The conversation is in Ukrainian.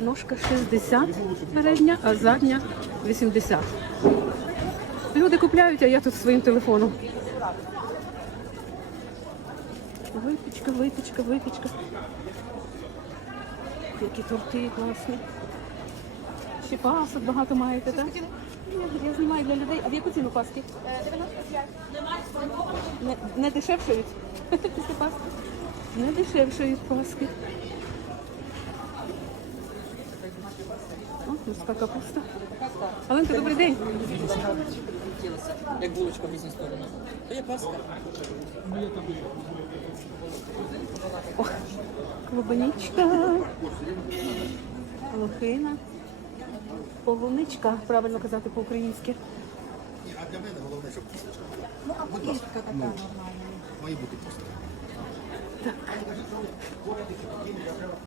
Ножка 60 передня, а задня 80. Люди купляють, а я тут своїм телефоном. Випічка, випічка, випічка. Які торти класні. Ще пасок багато маєте, так? Я знімаю для людей. А в яку ціну паски? Не, не дешевшають? Після паски? Не дешевшають паски. Морська капуста. Оленка, добрий день. Як булочка в різні сторони. То є паска. Клубничка. Лохина. Полуничка, правильно казати по-українськи. А для мене головне, щоб кісточка. Будь ласка, ну, має бути кісточка.